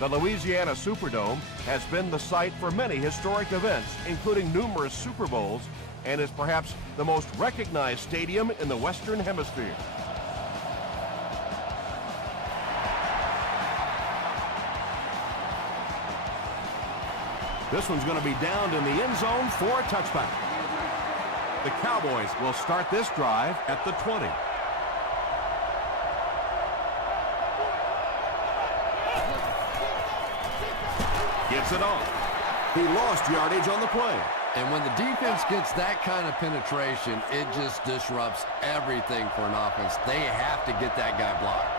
The Louisiana Superdome has been the site for many historic events, including numerous Super Bowls, and is perhaps the most recognized stadium in the Western Hemisphere. This one's going to be downed in the end zone for a touchback. The Cowboys will start this drive at the 20. Gets it off. He lost yardage on the play. And when the defense gets that kind of penetration, it just disrupts everything for an offense. They have to get that guy blocked.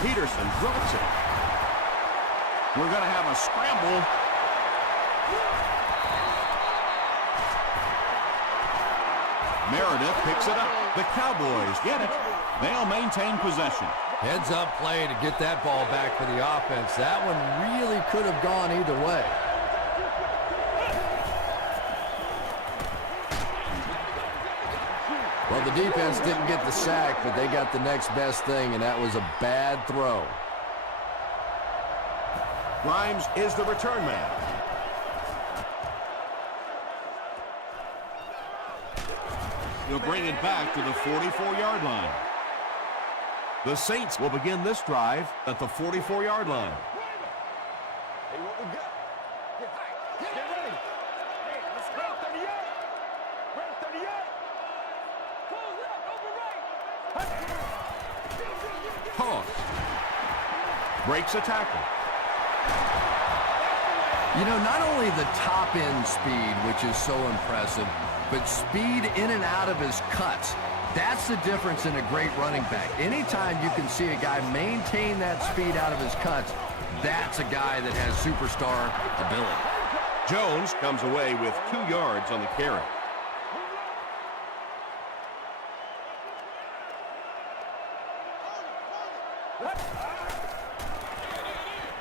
Peterson drops it. We're going to have a scramble. Meredith picks it up. The Cowboys get it. They'll maintain possession. Heads up play to get that ball back for the offense. That one really could have gone either way. Well, the defense didn't get the sack, but they got the next best thing, and that was a bad throw. Grimes is the return man. He'll bring it back to the 44-yard line. The Saints will begin this drive at the 44-yard line. Hey, what we got? Get ready. Hey, let's go. 38. Right 38. Close left, over right. Pause. Breaks a tackle. You know, not only the top-end speed, which is so impressive, but speed in and out of his cuts. That's the difference in a great running back. Anytime you can see a guy maintain that speed out of his cuts, that's a guy that has superstar ability. Jones comes away with 2 yards on the carry.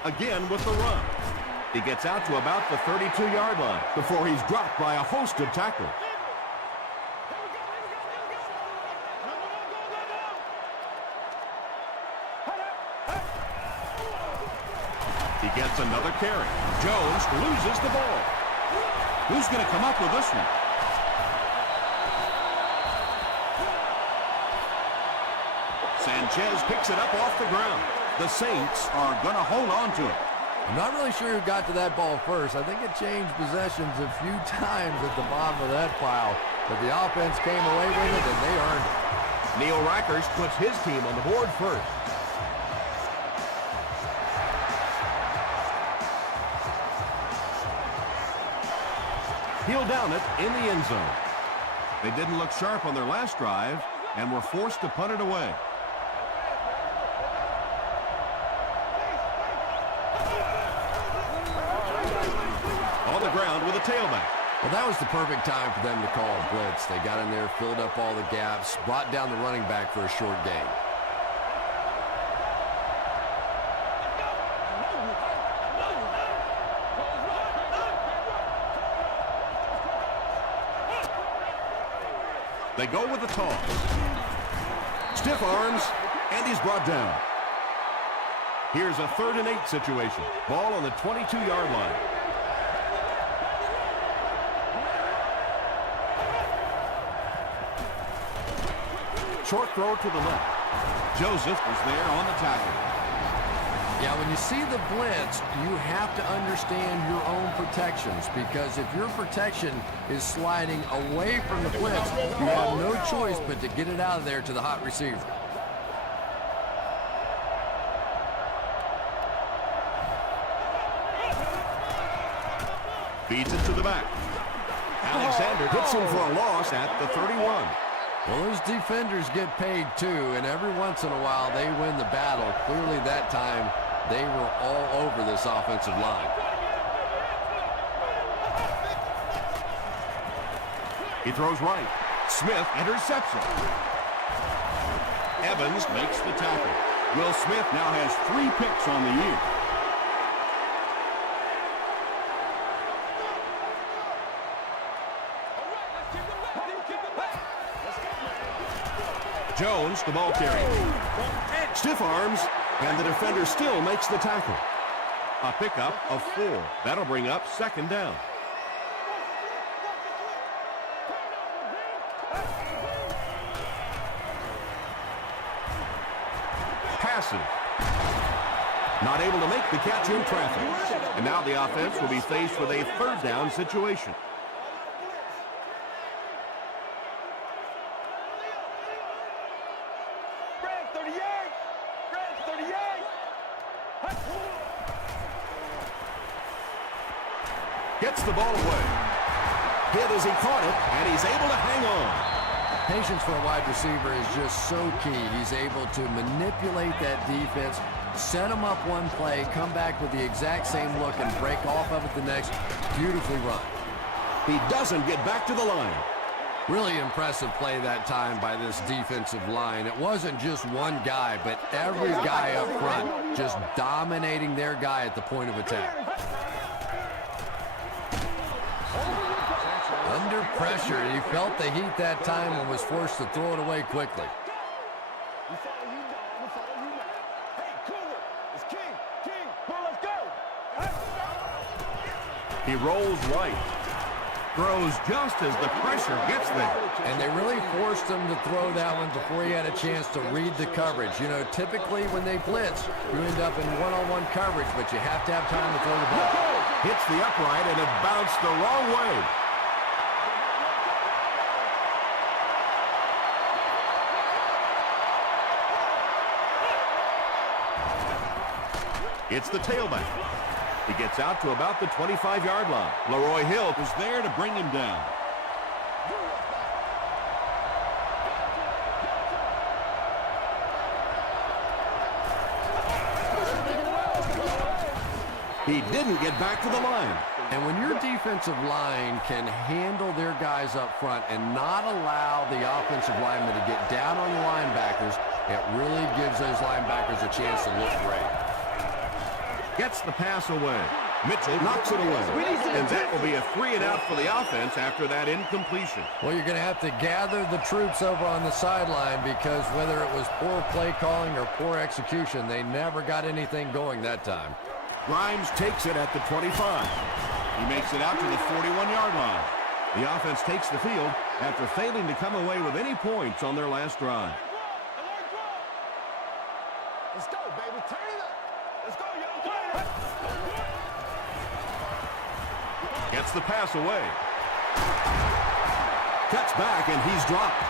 Again with the run. He gets out to about the 32-yard line before he's dropped by a host of tacklers. He gets another carry. Jones loses the ball. Who's going to come up with this one? Sanchez picks it up off the ground. The Saints are going to hold on to it. I'm not really sure who got to that ball first. I think it changed possessions a few times at the bottom of that pile, but the offense came away with it, and they earned it. Neil Rackers puts his team on the board first. He'll down it in the end zone. They didn't look sharp on their last drive and were forced to punt it away. On the ground with a tailback. Well, that was the perfect time for them to call a blitz. They got in there, filled up all the gaps, brought down the running back for a short gain. They go with the toss. Stiff arms, and he's brought down. Here's a 3rd and 8 situation. Ball on the 22-yard line. Short throw to the left. Joseph was there on the tackle. Yeah, when you see the blitz, you have to understand your own protections, because if your protection is sliding away from the blitz, you have no choice but to get it out of there to the hot receiver. Feeds it to the back. Alexander hits him for a loss at the 31. Well, those defenders get paid too, and every once in a while they win the battle. Clearly that time they were all over this offensive line. He throws right. Smith intercepts it. Evans makes the tackle. Will Smith now has 3 picks on the year. Jones, the ball carrier. Stiff arms, and the defender still makes the tackle. A pickup of 4. That'll bring up 2nd down. Passes. Not able to make the catch in traffic. And now the offense will be faced with a 3rd down situation. Gets the ball away. Hit as he caught it, and he's able to hang on. Patience for a wide receiver is just so key. He's able to manipulate that defense, set them up one play, come back with the exact same look, and break off of it the next. Beautifully run. He doesn't get back to the line. Really impressive play that time by this defensive line. It wasn't just one guy, but every guy up front just dominating their guy at the point of attack. Under pressure, he felt the heat that time and was forced to throw it away quickly. He rolls right. Throws just as the pressure gets there. And they really forced him to throw that one before he had a chance to read the coverage. You know, typically when they blitz, you end up in one-on-one coverage, but you have to have time to throw the ball. Hits the upright, and it bounced the wrong way. It's the tailback. He gets out to about the 25-yard line. Leroy Hill is there to bring him down. He didn't get back to the line. And when your defensive line can handle their guys up front and not allow the offensive linemen to get down on the linebackers, it really gives those linebackers a chance to look great. Gets the pass away. Mitchell knocks it away. And that will be a 3-and-out for the offense after that incompletion. Well, you're going to have to gather the troops over on the sideline because whether it was poor play calling or poor execution, they never got anything going that time. Grimes takes it at the 25. He makes it out to the 41-yard line. The offense takes the field after failing to come away with any points on their last drive. Let's go, baby. Turn it up. Let's go, y'all. Turn it up. Gets the pass away. Cuts back, and he's dropped.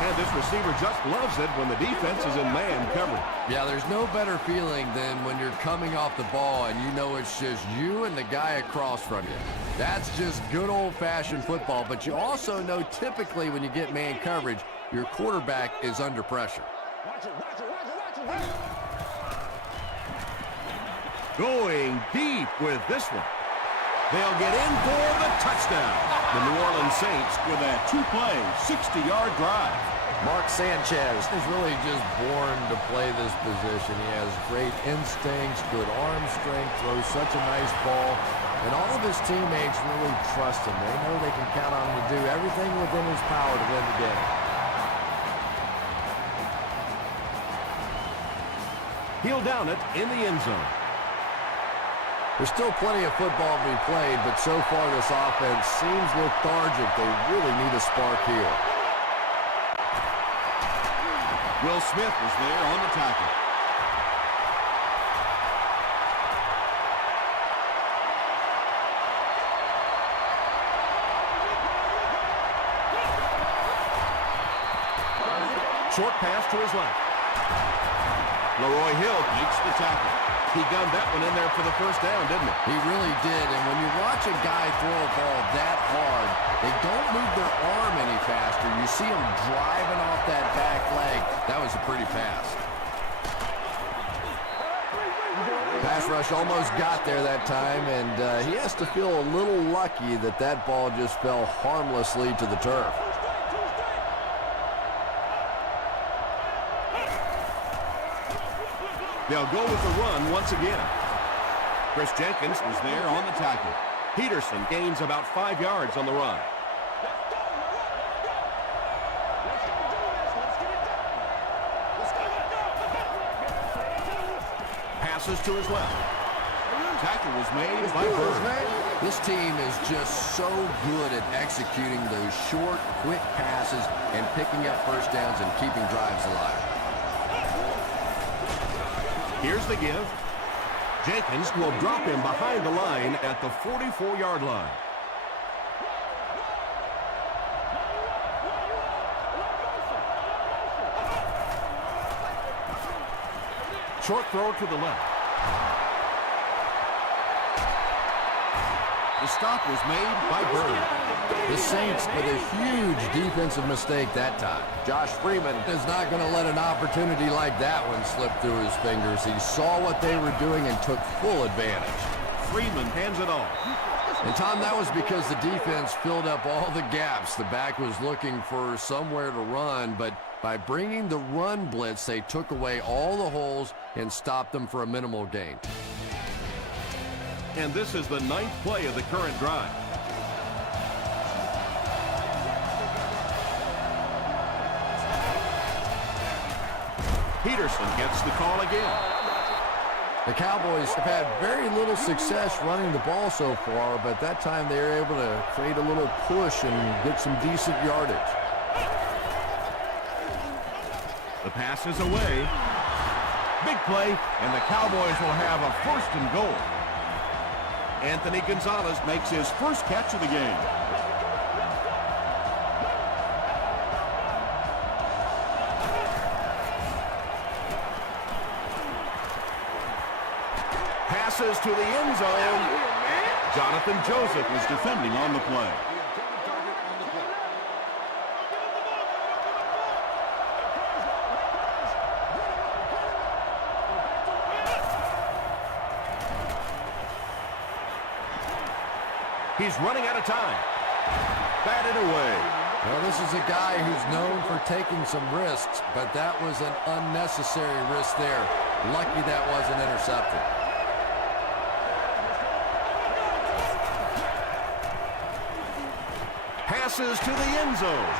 And this receiver just loves it when the defense is in man coverage. Yeah, there's no better feeling than when you're coming off the ball and you know it's just you and the guy across from you. That's just good old-fashioned football, but you also know typically when you get man coverage, your quarterback is under pressure. Watch it, watch it, watch it, watch it. Going deep with this one. They'll get in for the touchdown. The New Orleans Saints with a 2-play, 60-yard drive. Mark Sanchez is really just born to play this position. He has great instincts, good arm strength, throws such a nice ball. And all of his teammates really trust him. They know they can count on him to do everything within his power to win the game. He'll down it in the end zone. There's still plenty of football to be played, but so far this offense seems lethargic. They really need a spark here. Will Smith is there on the tackle. Short pass to his left. Leroy Hill makes the tackle. He gunned that one in there for the first down, didn't he? He really did, and when you watch a guy throw a ball that hard, they don't move their arm any faster. You see him driving off that back leg. That was a pretty pass. Pass rush almost got there that time, and he has to feel a little lucky that that ball just fell harmlessly to the turf. They'll go with the run once again. Chris Jenkins is there on the tackle. Peterson gains about 5 yards on the run. Let's go, let's go. Let's go do this. Let's get it done. passes to his left. Tackle was made by Bird. This team is just so good at executing those short, quick passes and picking up first downs and keeping drives alive. Here's the give. Jenkins will drop him behind the line at the 44-yard line. Short throw to the left. The stop was made by Bird. The Saints with a huge defensive mistake that time. Josh Freeman is not going to let an opportunity like that one slip through his fingers. He saw what they were doing and took full advantage. Freeman hands it off. And, Tom, that was because the defense filled up all the gaps. The back was looking for somewhere to run, but by bringing the run blitz, they took away all the holes and stopped them for a minimal gain. And this is the 9th play of the current drive. Peterson gets the call again. The Cowboys have had very little success running the ball so far, but that time they were able to create a little push and get some decent yardage. The pass is away. Big play, and the Cowboys will have a 1st and goal. Anthony Gonzalez makes his first catch of the game. Passes to the end zone. Jonathan Joseph was defending on the play. He's running out of time. Batted away. Well, this is a guy who's known for taking some risks, but that was an unnecessary risk there. Lucky that wasn't intercepted. Passes to the end zone.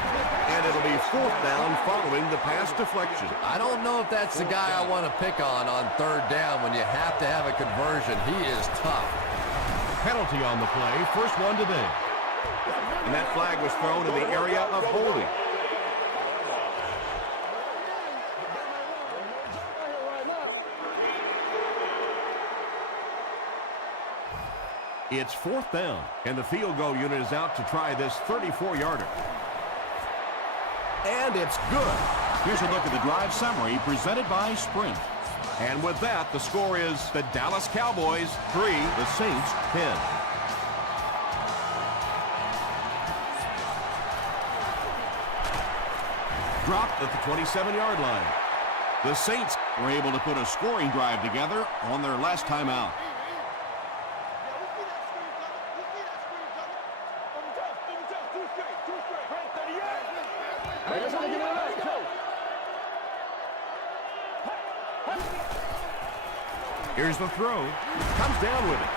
And it'll be 4th down following the pass deflection. I don't know if that's the guy I want to pick on 3rd down when you have to have a conversion. He is tough. Penalty on the play, first one today. And that flag was thrown in the area of holding. It's 4th down, and the field goal unit is out to try this 34-yarder. And it's good. Here's a look at the drive summary presented by Sprint. And with that, the score is the Dallas Cowboys 3, the Saints 10. Dropped at the 27-yard line. The Saints were able to put a scoring drive together on their last time out. Here's the throw. Comes down with it.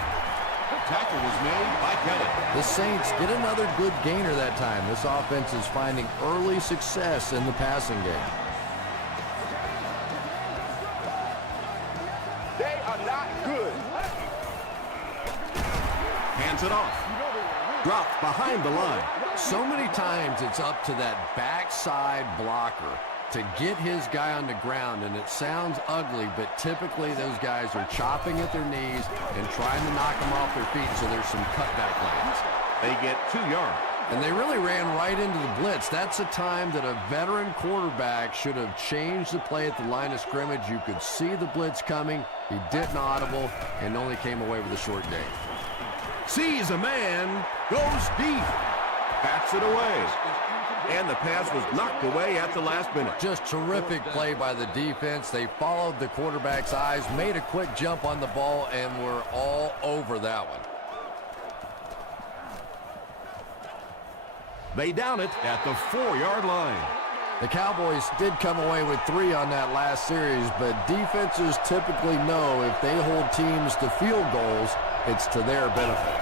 Tackle was made by Kelly. The Saints get another good gainer that time. This offense is finding early success in the passing game. They are not good. Hands it off. Dropped behind the line. So many times it's up to that backside blocker to get his guy on the ground, and it sounds ugly, but typically those guys are chopping at their knees and trying to knock them off their feet, so there's some cutback lanes. They get 2 yards. And they really ran right into the blitz. That's a time that a veteran quarterback should have changed the play at the line of scrimmage. You could see the blitz coming. He didn't audible and only came away with a short gain. Sees a man, goes deep, bats it away. And the pass was knocked away at the last minute. Just terrific play by the defense. They followed the quarterback's eyes, made a quick jump on the ball, and were all over that one. They down it at the 4-yard line. The Cowboys did come away with 3 on that last series, but defenses typically know if they hold teams to field goals, it's to their benefit.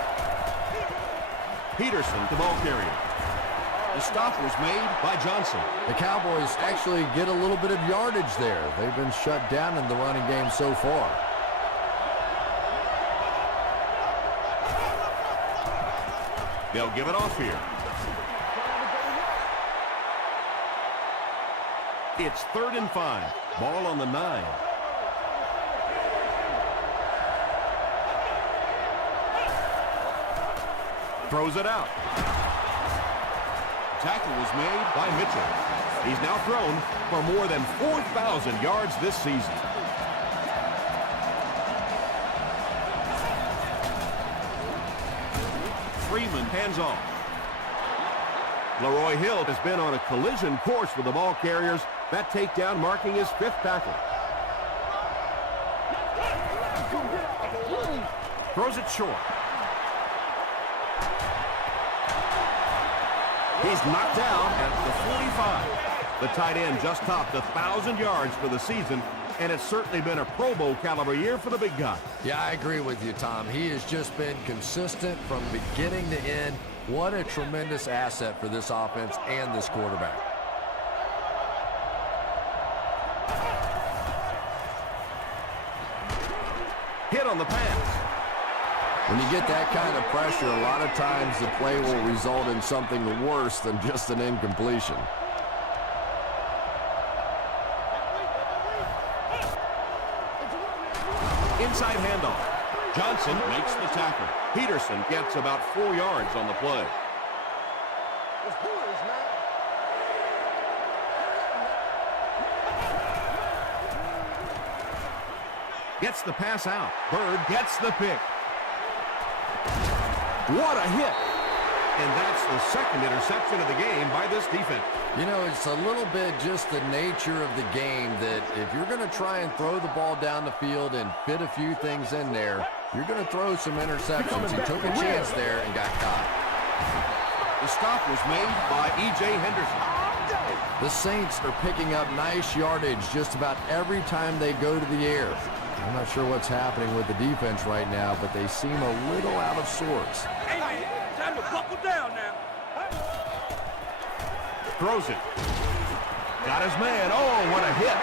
Peterson, the ball carrier. The stop was made by Johnson. The Cowboys actually get a little bit of yardage there. They've been shut down in the running game so far. They'll give it off here. It's 3rd and 5. Ball on the 9. Throws it out. Tackle was made by Mitchell. He's now thrown for more than 4,000 yards this season. Freeman hands off. Leroy Hill has been on a collision course with the ball carriers. That takedown marking his 5th tackle. Throws it short. He's knocked down at the 45. The tight end just topped 1,000 yards for the season, and it's certainly been a Pro Bowl caliber year for the big guy. Yeah, I agree with you, Tom. He has just been consistent from beginning to end. What a tremendous asset for this offense and this quarterback. Hit on the pass. When you get that kind of pressure, a lot of times the play will result in something worse than just an incompletion. Inside handoff. Johnson makes the tackle. Peterson gets about 4 yards on the play. Gets the pass out. Bird gets the pick. What a hit. And that's the 2nd interception of the game by this defense. You know, it's a little bit just the nature of the game that if you're going to try and throw the ball down the field and fit a few things in there, you're going to throw some interceptions. He took a chance there and got caught. The stop was made by E.J. Henderson. The Saints are picking up nice yardage just about every time they go to the air. I'm not sure what's happening with the defense right now, but they seem a little out of sorts. Hey, time to buckle down now. Throws it. Got his man. Oh, what a hit.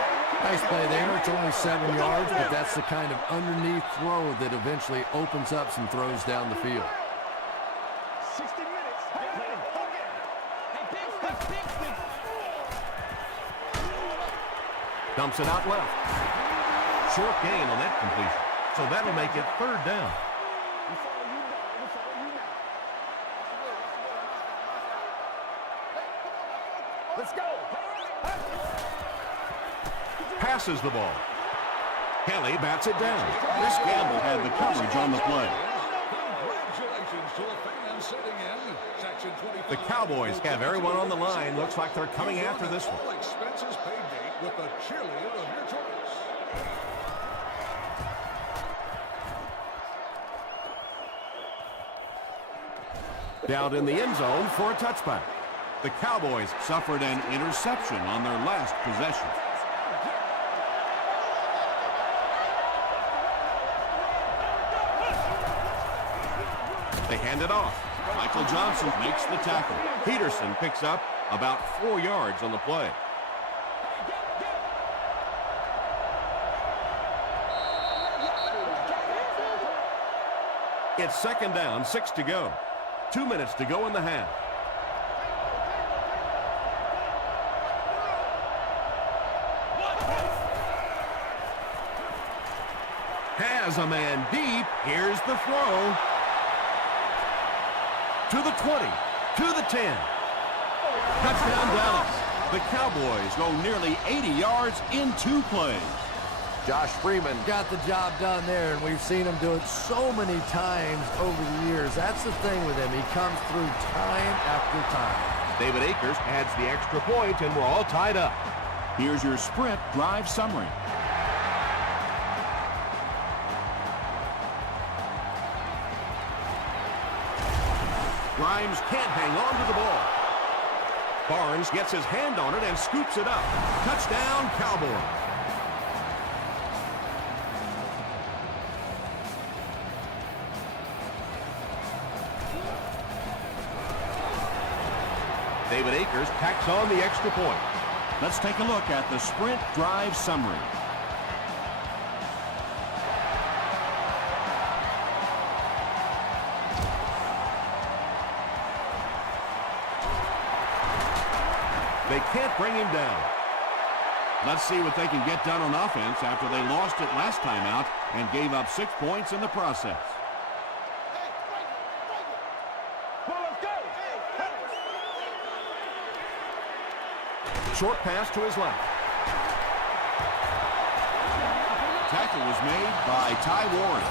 Nice play there. It's only 7 yards, but that's the kind of underneath throw that eventually opens up some throws down the field. 60 minutes. Hey, Dumps it out left. Short gain on that completion. So that'll make it 3rd down. Let's go. Passes the ball. Kelly bats it down. Chris Gamble had the coverage on the play. Congratulations to a fan sitting in Section 25. The Cowboys have everyone on the line. Looks like they're coming after this one. All expenses paid date with the cheerleader of your choice. Down in the end zone for a touchback. The Cowboys suffered an interception on their last possession. They hand it off. Michael Johnson makes the tackle. Peterson picks up about 4 yards on the play. It's 2nd down, 6 to go. 2 minutes to go in the half. Has a man deep. Here's the throw. To the 20. To the 10. Touchdown Dallas. The Cowboys go nearly 80 yards in 2 plays. Josh Freeman got the job done there, and we've seen him do it so many times over the years. That's the thing with him. He comes through time after time. David Akers adds the extra point, and we're all tied up. Here's your sprint drive summary. Grimes can't hang on to the ball. Barnes gets his hand on it and scoops it up. Touchdown, Cowboys. David Akers tacks on the extra point. Let's take a look at the sprint drive summary. They can't bring him down. Let's see what they can get done on offense after they lost it last time out and gave up 6 points in the process. Short pass to his left. Tackle was made by Ty Warren.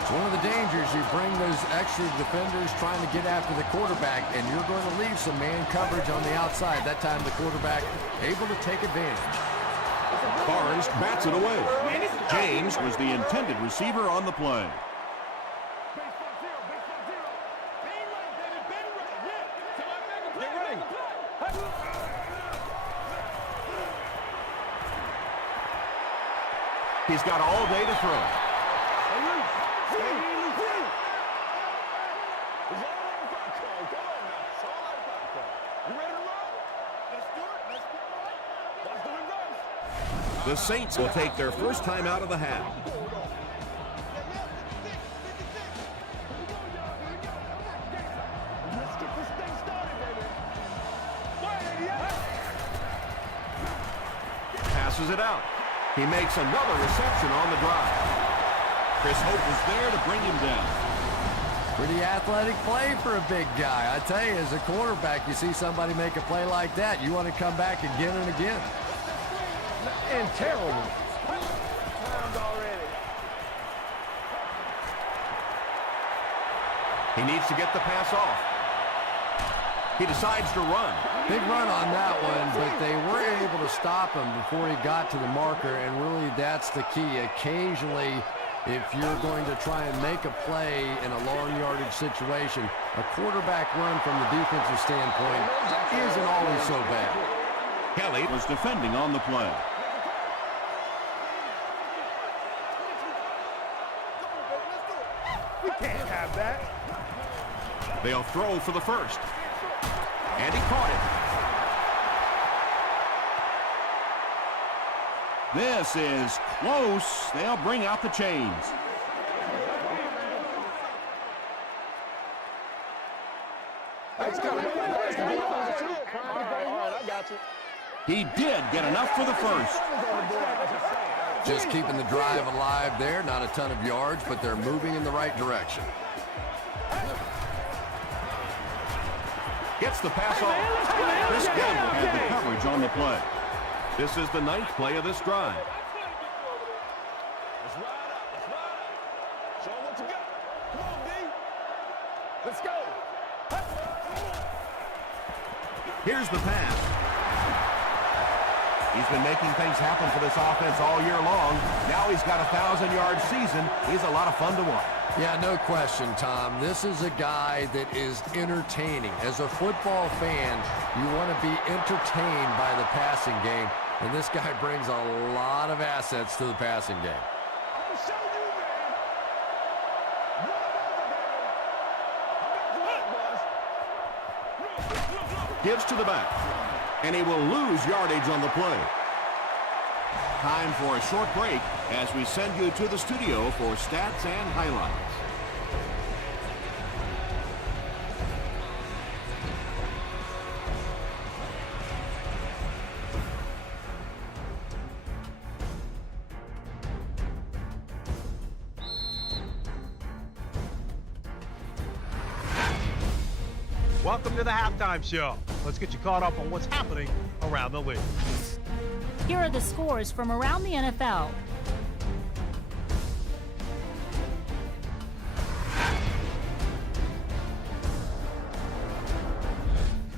It's one of the dangers. You bring those extra defenders trying to get after the quarterback, and you're going to leave some man coverage on the outside. That time the quarterback able to take advantage. Barnes bats it away. James was the intended receiver on the play. He's got all day to throw. The Saints will take their first time out of the half. Passes it out. He makes another reception on the drive. Chris Hope was there to bring him down. Pretty athletic play for a big guy. I tell you, as a quarterback, you see somebody make a play like that, you want to come back again and again. And terrible. He needs to get the pass off. He decides to run. Big run on that one, but they were able to stop him before he got to the marker, and really that's the key. Occasionally, if you're going to try and make a play in a long yardage situation, a quarterback run from the defensive standpoint isn't always so bad. Kelly was defending on the play. We can't have that. They'll throw for the first. And he caught it. This is close. They'll bring out the chains. He did get enough for the first. Just keeping the drive alive there. Not a ton of yards, but they're moving in the right direction. Gets the pass off. Chris Gamble had the coverage on the play. This is the 9th play of this drive. Let's ride up. Let's ride up. Show them what you got. Come on, D. Let's go. Here's the pass. He's been making things happen for this offense all year long. Now he's got a 1,000-yard season. He's a lot of fun to watch. Yeah, no question, Tom. This is a guy that is entertaining. As a football fan, you want to be entertained by the passing game, and this guy brings a lot of assets to the passing game. I'm going to show you, man. Gives to the back, and he will lose yardage on the play. Time for a short break as we send you to the studio for stats and highlights. Welcome to the halftime show. Let's get you caught up on what's happening around the league. Here are the scores from around the NFL.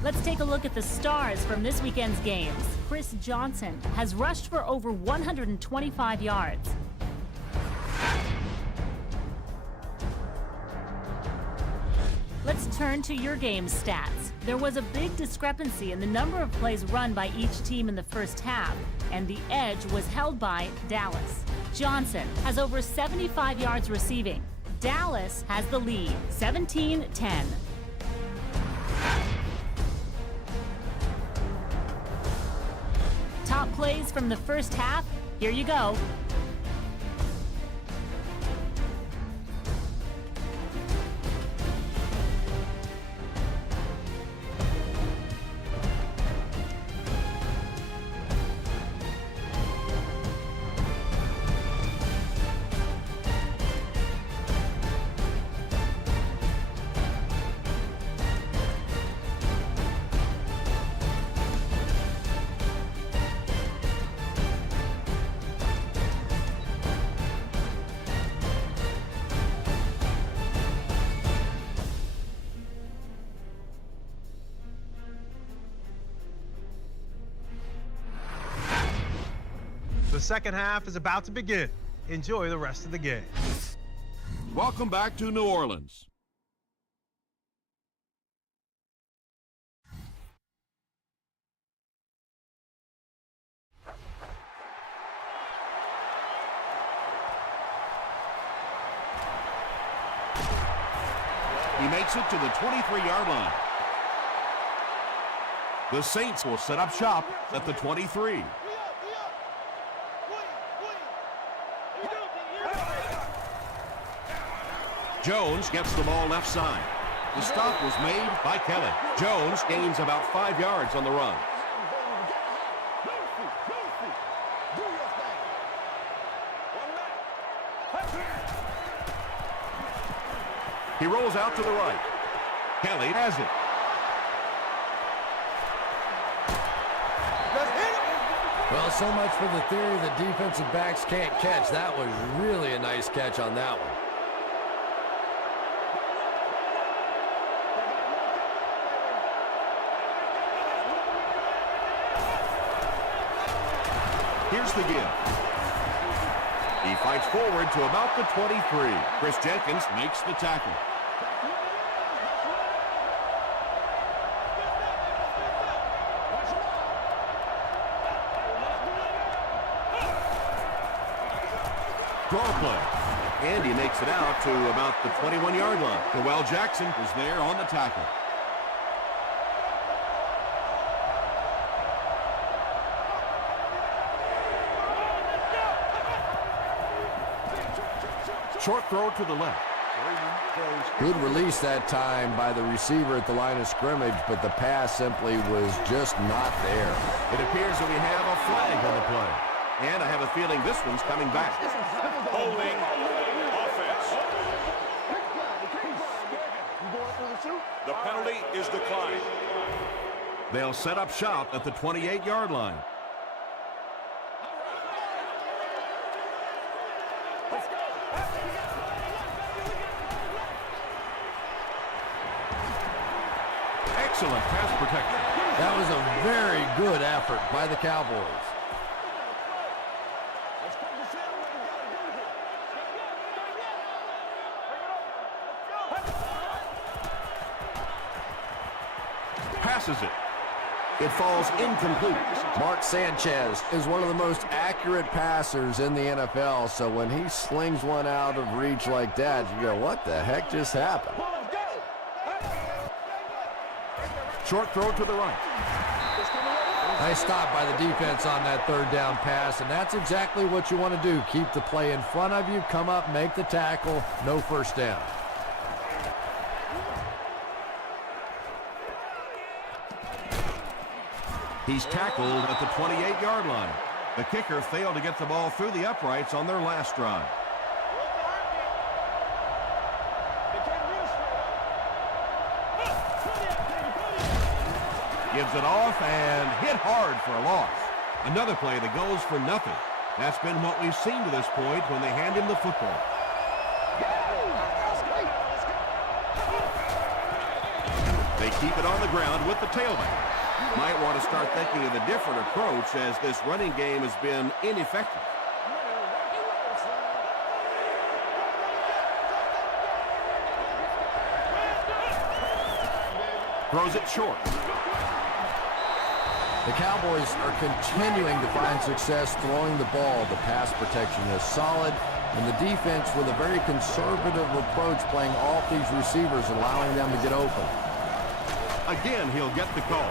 Let's take a look at the stars from this weekend's games. Chris Johnson has rushed for over 125 yards. Let's turn to your game's stats. There was a big discrepancy in the number of plays run by each team in the first half, and the edge was held by Dallas. Johnson has over 75 yards receiving. Dallas has the lead, 17-10. Top plays from the first half, here you go. second half is about to begin. Enjoy the rest of the game. Welcome back to New Orleans. He makes it to the 23-yard line. The Saints will set up shop at the 23. Jones gets the ball left side. The stop was made by Kelly. Jones gains about 5 yards on the run. He rolls out to the right. Kelly has it. Well, so much for the theory that defensive backs can't catch. That was really a nice catch on that one. Here's the give. He fights forward to about the 23. Chris Jenkins makes the tackle. Draw play. And he makes it out to about the 21-yard line. Joel Jackson is there on the tackle. Short throw to the left. Good release that time by the receiver at the line of scrimmage, but the pass simply was just not there. It appears that we have a flag on the play. And I have a feeling this one's coming back. Holding offense. The penalty is declined. They'll set up shop at the 28-yard line. Excellent pass protection. That was a very good effort by the Cowboys. Passes it. It falls incomplete. Mark Sanchez is one of the most accurate passers in the NFL, so when he slings one out of reach like that, you go, what the heck just happened? Short throw to the right. Nice stop by the defense on that third down pass, and that's exactly what you want to do. Keep the play in front of you, come up, make the tackle, no first down. He's tackled at the 28-yard line. The kicker failed to get the ball through the uprights on their last drive. Gives it off and hit hard for a loss. Another play that goes for nothing. That's been what we've seen to this point when they hand him the football. They keep it on the ground with the tailback. Might want to start thinking of a different approach as this running game has been ineffective. Throws it short. The Cowboys are continuing to find success throwing the ball. The pass protection is solid, and the defense with a very conservative approach playing off these receivers, allowing them to get open. Again, he'll get the call.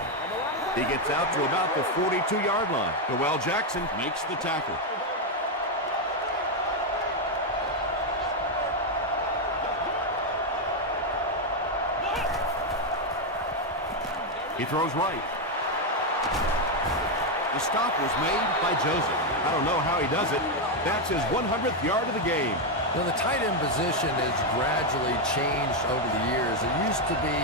He gets out to about the 42-yard line. Joel Jackson makes the tackle. He throws right. The stop was made by Joseph. I don't know how he does it. That's his 100th yard of the game. You know, the tight end position has gradually changed over the years. It used to be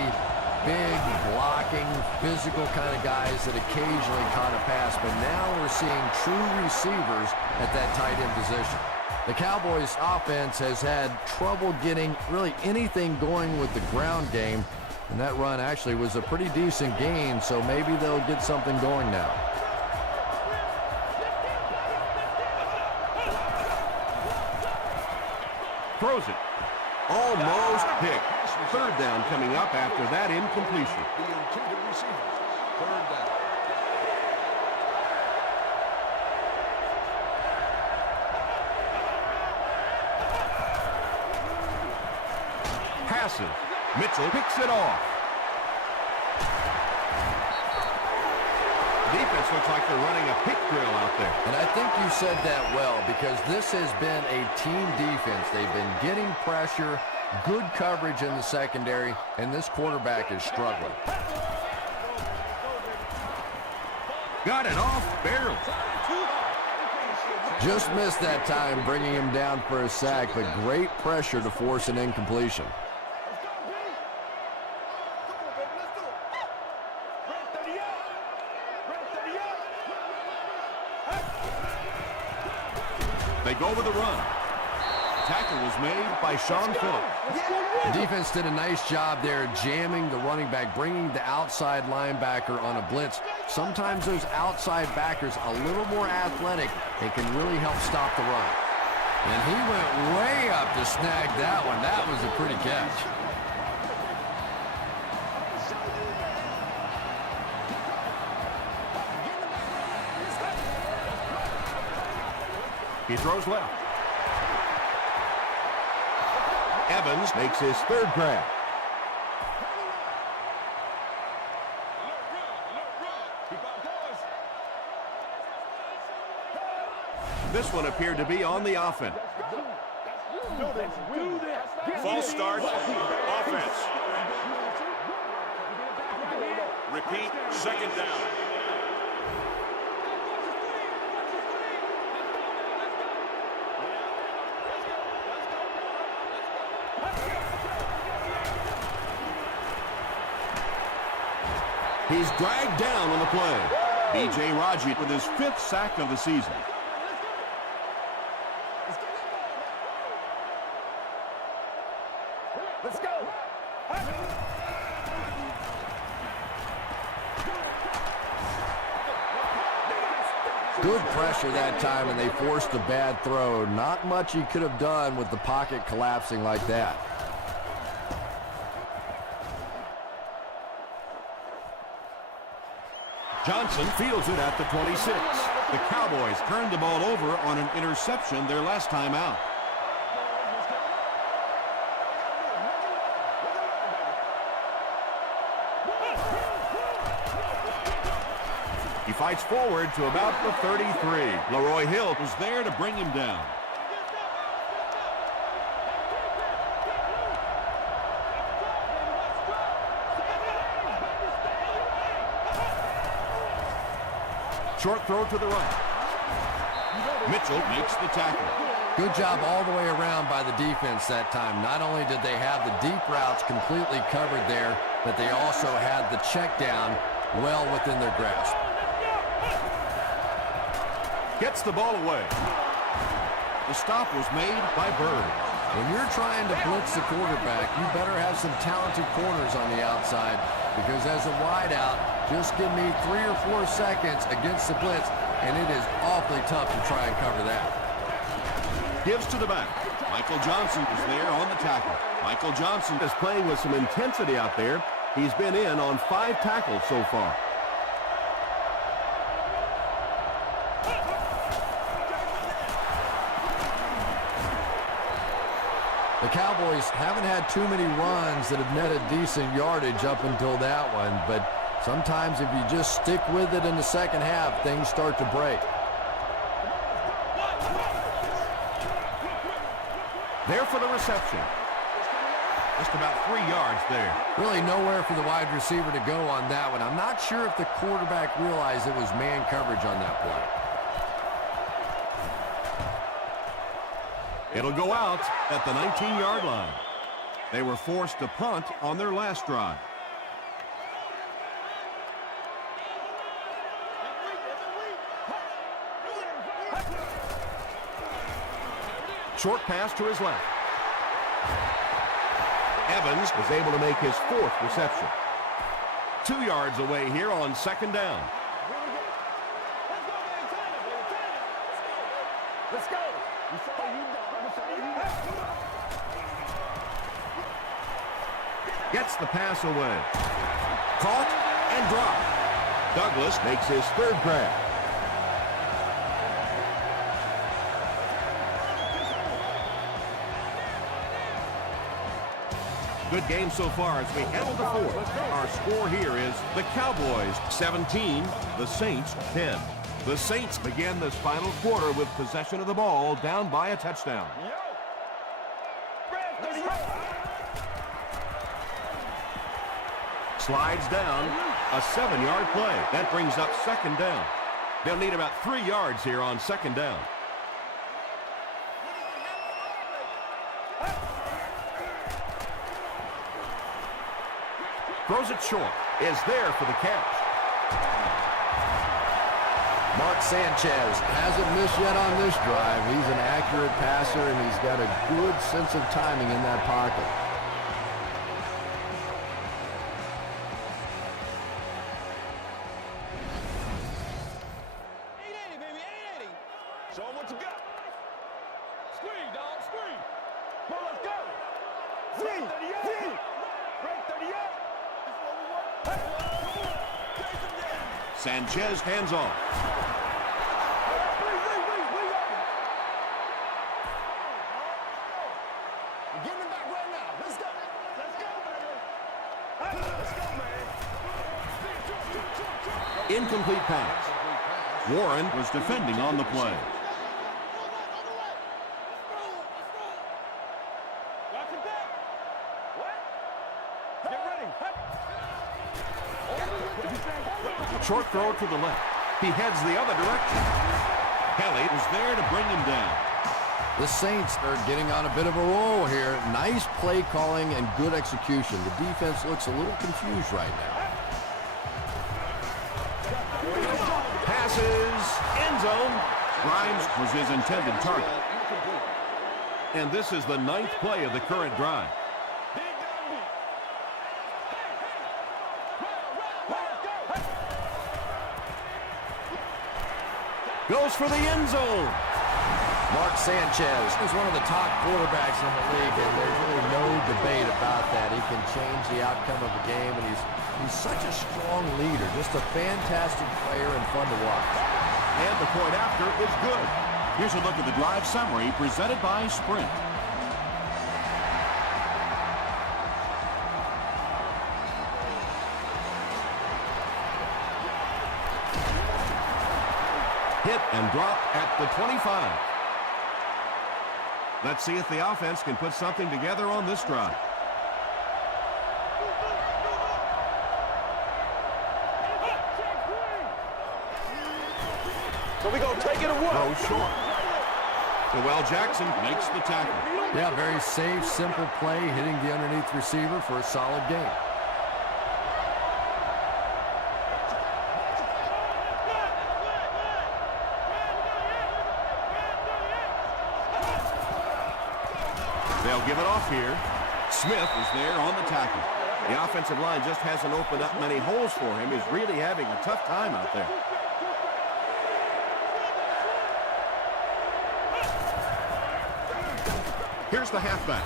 big, blocking, physical kind of guys that occasionally caught a pass, but now we're seeing true receivers at that tight end position. The Cowboys offense has had trouble getting really anything going with the ground game, and that run actually was a pretty decent gain, so maybe they'll get something going now. Throws it. Almost picked. Third down coming up after that incompletion. The intended receiver. Third down. Passes. Mitchell picks it off. Defense looks like they're running a pick drill out there. And I think you said that well, because this has been a team defense. They've been getting pressure, good coverage in the secondary, and this quarterback is struggling. Got it off barrel. Just missed that time, bringing him down for a sack, but great pressure to force an incompletion. They go with the run. Tackle was made by Sean Phillips. The defense did a nice job there jamming the running back, bringing the outside linebacker on a blitz. Sometimes those outside backers a little more athletic and can really help stop the run. And he went way up to snag that one. That was a pretty catch. He throws left. Evans makes his third grab. This one appeared to be on the offense. False start. Offense. Repeat. Second down. He's dragged down on the play. B.J. Raji with his 5th sack of the season. Let's go. Good pressure that time, and they forced a bad throw. Not much he could have done with the pocket collapsing like that. Johnson fields it at the 26. The Cowboys turned the ball over on an interception their last time out. He fights forward to about the 33. Leroy Hill was there to bring him down. Short throw to the right. Mitchell makes the tackle. Good job all the way around by the defense that time. Not only did they have the deep routes completely covered there, but they also had the check down well within their grasp. Gets the ball away. The stop was made by Bird. When you're trying to blitz the quarterback, you better have some talented corners on the outside, because as a wideout, just give me 3 or 4 seconds against the blitz, and it is awfully tough to try and cover that. Gives to the back. Michael Johnson is there on the tackle. Michael Johnson is playing with some intensity out there. He's been in on 5 tackles so far. The Cowboys haven't had too many runs that have netted decent yardage up until that one, but sometimes if you just stick with it in the second half, things start to break. There for the reception. Just about 3 yards there. Really nowhere for the wide receiver to go on that one. I'm not sure if the quarterback realized it was man coverage on that play. It'll go out at the 19-yard line. They were forced to punt on their last drive. Short pass to his left. Evans was able to make his 4th reception. 2 yards away here on second down. Let's go. Before you know. Gets the pass away. Caught and dropped. Douglas makes his third grab. Good game so far as we head to the fourth. Our score here is the Cowboys 17, the Saints 10. The Saints begin this final quarter with possession of the ball, down by a touchdown. Slides down, a 7-yard play. That brings up second down. They'll need about 3 yards here on second down. Throws it short. Is there for the catch. Mark Sanchez hasn't missed yet on this drive. He's an accurate passer, and he's got a good sense of timing in that pocket. Show 'em what you got. Screen, dog, screen. Come on, let's go. Break 38. Break 38. This is what we want. Sanchez hands off. We're getting it back right now. Let's go. Let's go, baby. Let's go, man. Incomplete pass. Warren was defending on the play. Short throw to the left. He heads the other direction. Kelly is there to bring him down. The Saints are getting on a bit of a roll here. Nice play calling and good execution. The defense looks a little confused right now. Passes, end zone. Grimes was his intended target. And this is the 9th play of the current drive. Goes for the end zone. Mark Sanchez is one of the top quarterbacks in the league, and there's really no debate about that. He can change the outcome of the game, and he's such a strong leader. Just a fantastic player and fun to watch. And the point after is good. Here's a look at the drive summary presented by Sprint. Hit and drop at the 25. Let's see if the offense can put something together on this drive. So we gonna take it away. Throw short. Joel Jackson makes the tackle. Yeah, very safe, simple play, hitting the underneath receiver for a solid game. They'll give it off here. Smith is there on the tackle. The offensive line just hasn't opened up many holes for him. He's really having a tough time out there. Here's the halfback.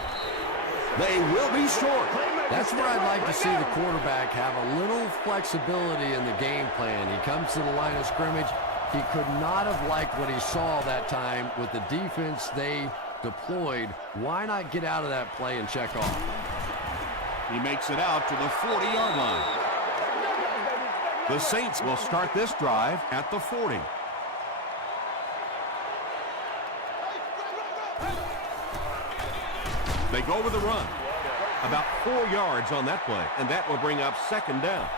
They will be short. That's where I'd like to see the quarterback have a little flexibility in the game plan. He comes to the line of scrimmage. He could not have liked what he saw that time with the defense they deployed. Why not get out of that play and check off? He makes it out to the 40-yard line. The Saints will start this drive at the 40. They go with a run. About 4 yards on that play, and that will bring up second down.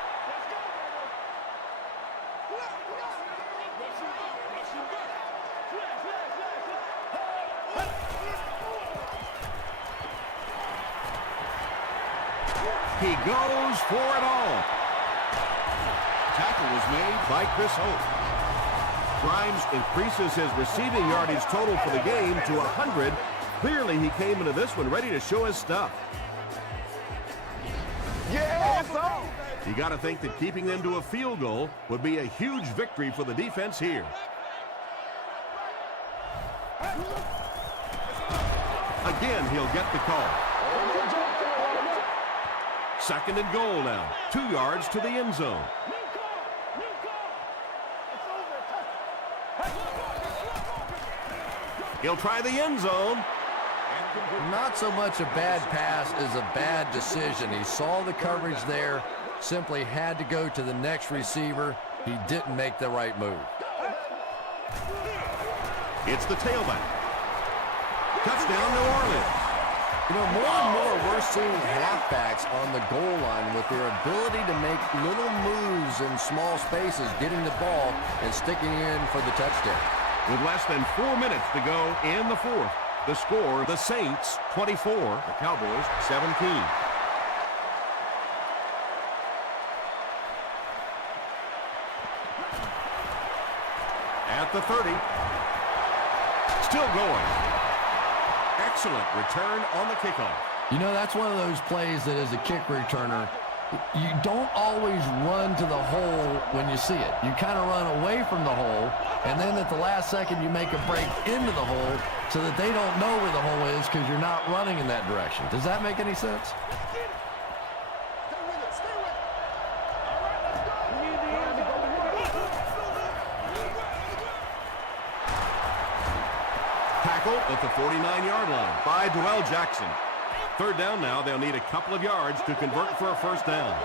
He goes for it all. Tackle was made by Chris Hope. Grimes increases his receiving yardage total for the game to 100. Clearly, he came into this one ready to show his stuff. Yes, You got to think that keeping them to a field goal would be a huge victory for the defense here. Again, he'll get the call. Second and goal now. 2 yards to the end zone. He'll try the end zone. Not so much a bad pass as a bad decision. He saw the coverage there, simply had to go to the next receiver. He didn't make the right move. It's the tailback. Touchdown, New Orleans. You know, more and more we're seeing halfbacks on the goal line with their ability to make little moves in small spaces, getting the ball and sticking in for the touchdown. With less than 4 minutes to go in the fourth, the score, the Saints 24, the Cowboys 17. At the 30. Still going. Excellent return on the kickoff. You know, that's one of those plays that as a kick returner, you don't always run to the hole when you see it. You kind of run away from the hole, and then at the last second you make a break into the hole so that they don't know where the hole is because you're not running in that direction. Does that make any sense? Tackle at the 49-yard line by Dwell Jackson. Third down now. They'll need a couple of yards to convert for a first down.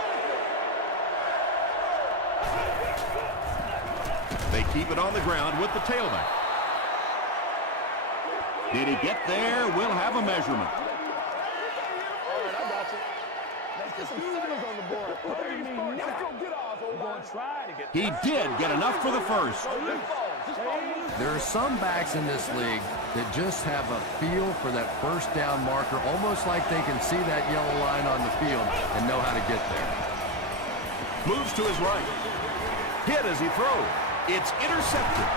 They keep it on the ground with the tailback. Did he get there? We'll have a measurement. He did get enough for the first. There are some backs in this league that just have a feel for that first down marker, almost like they can see that yellow line on the field and know how to get there. Moves to his right. Hit as he throws. It's intercepted.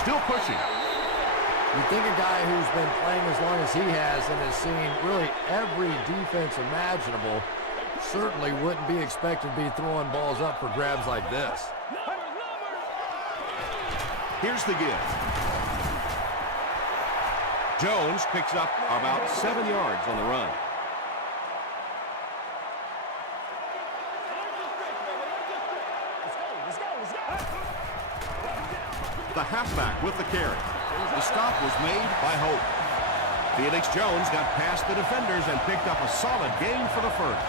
Still pushing. You think a guy who's been playing as long as he has and has seen really every defense imaginable certainly wouldn't be expected to be throwing balls up for grabs like this. Here's the give. Jones picks up about 7 yards on the run. The halfback with the carry. The stop was made by Hope. Felix Jones got past the defenders and picked up a solid gain for the first.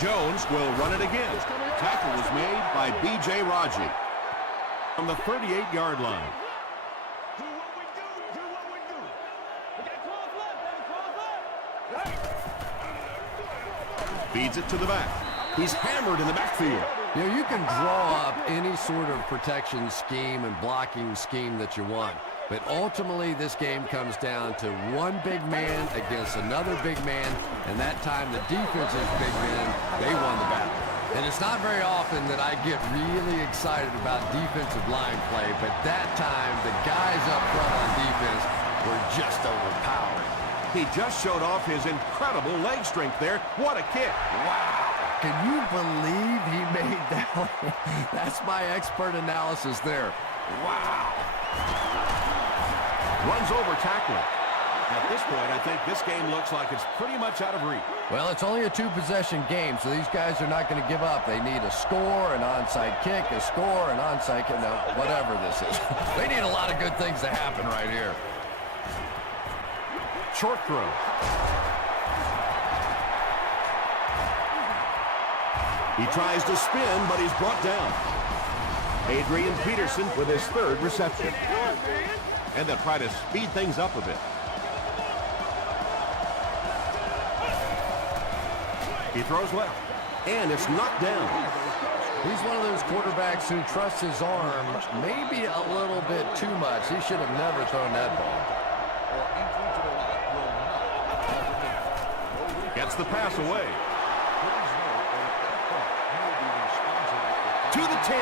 Jones will run it again. Tackle was made by B.J. Raji from the 38-yard line. Feeds it to the back. He's hammered in the backfield. You know, you can draw up any sort of protection scheme and blocking scheme that you want. But ultimately, this game comes down to one big man against another big man, and that time the defense's big men, they won the battle. And it's not very often that I get really excited about defensive line play, but that time the guys up front on defense were just overpowered. He just showed off his incredible leg strength there. What a kick. Wow. Can you believe he made that one? That's my expert analysis there. Wow. Runs over tackler. At this point, I think this game looks like it's pretty much out of reach. Well, it's only a two-possession game, so these guys are not going to give up. They need a score, an onside kick, a score, an onside kick, no, whatever this is. They need a lot of good things to happen right here. Short throw. He tries to spin, but he's brought down. Adrian Peterson with his third reception. And they'll try to speed things up a bit. He throws left, and it's knocked down. He's one of those quarterbacks who trusts his arm maybe a little bit too much. He should have never thrown that ball. Gets the pass away. To the 10.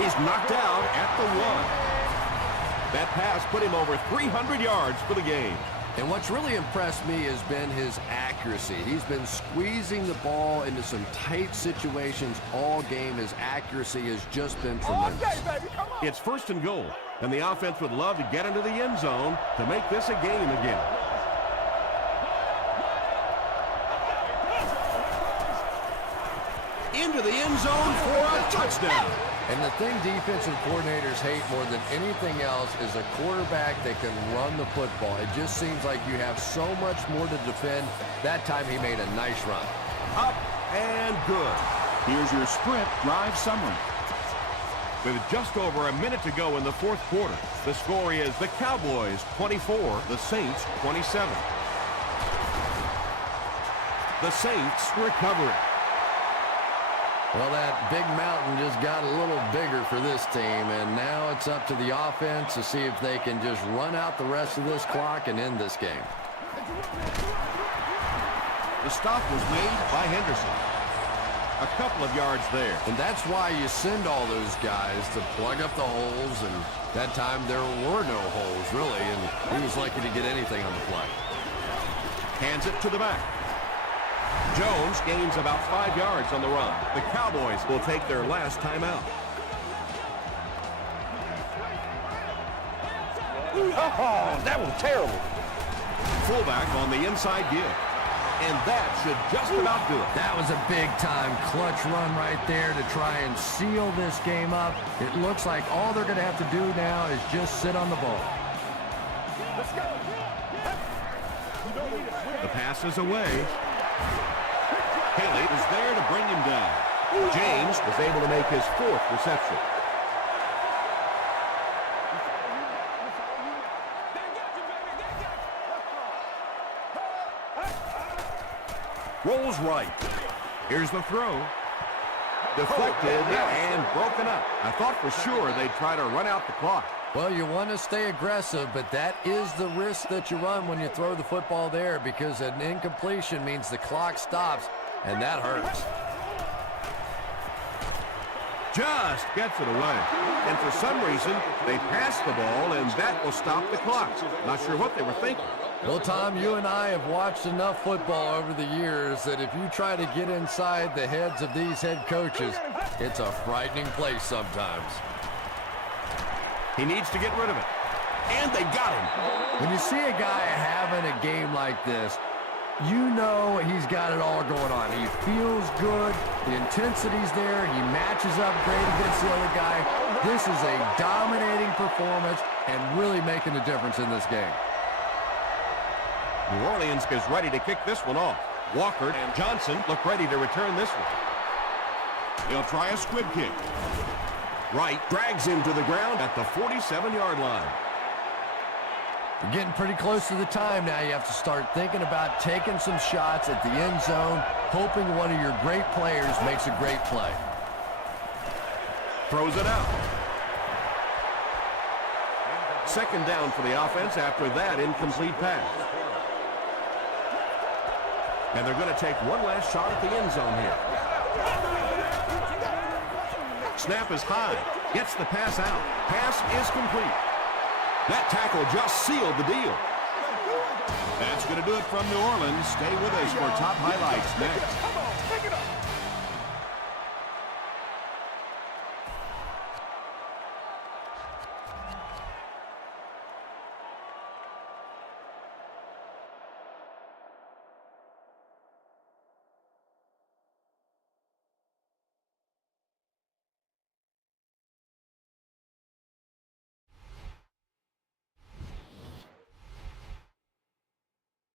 He's knocked out at the 1. That pass put him over 300 yards for the game. And what's really impressed me has been his accuracy. accuracy. He's been squeezing the ball into some tight situations all game. His accuracy has just been tremendous. It's 1st and goal, and the offense would love to get into the end zone to make this a game again. Into the end zone for a touchdown. And the thing defensive coordinators hate more than anything else is a quarterback that can run the football. It just seems like you have so much more to defend. That time he made a nice run. Up and good. Here's your sprint drive summary. With just over a minute to go in the 4th quarter, the score is the Cowboys 24, the Saints 27. The Saints recovering. Well, that big mountain just got a little bigger for this team, and now it's up to the offense to see if they can just run out the rest of this clock and end this game. The stop was made by Henderson. A couple of yards there. And that's why you send all those guys to plug up the holes, and that time there were no holes, really, and he was lucky to get anything on the play. Hands it to the back. Jones gains about 5 yards on the run. The Cowboys will take their last timeout. Oh, that was terrible. Fullback on the inside give. And that should just about do it. That was a big-time clutch run right there to try and seal this game up. It looks like all they're going to have to do now is just sit on the ball. The pass is away. Haley is there to bring him down. James was able to make his 4th reception. Rolls right. Here's the throw. Deflected and broken up. I thought for sure they'd try to run out the clock. Well, you want to stay aggressive, but that is the risk that you run when you throw the football there, because an incompletion means the clock stops, and that hurts. Just gets it away. And for some reason, they passed the ball, and that will stop the clock. Not sure what they were thinking. Well, Tom, you and I have watched enough football over the years that if you try to get inside the heads of these head coaches, it's a frightening place sometimes. He needs to get rid of it. And they got him. When you see a guy having a game like this, you know he's got it all going on. He feels good. The intensity's there. He matches up great against the other guy. This is a dominating performance and really making a difference in this game. New Orleans is ready to kick this one off. Walker and Johnson look ready to return this one. He'll try a squib kick. Wright drags him to the ground at the 47-yard line. You're getting pretty close to the time now. You have to start thinking about taking some shots at the end zone, hoping one of your great players makes a great play. Throws it out. 2nd down for the offense after that incomplete pass. And they're going to take one last shot at the end zone here. Snap is high. Gets the pass out. Pass is complete. That tackle just sealed the deal. That's going to do it from New Orleans. Stay with us for top highlights next.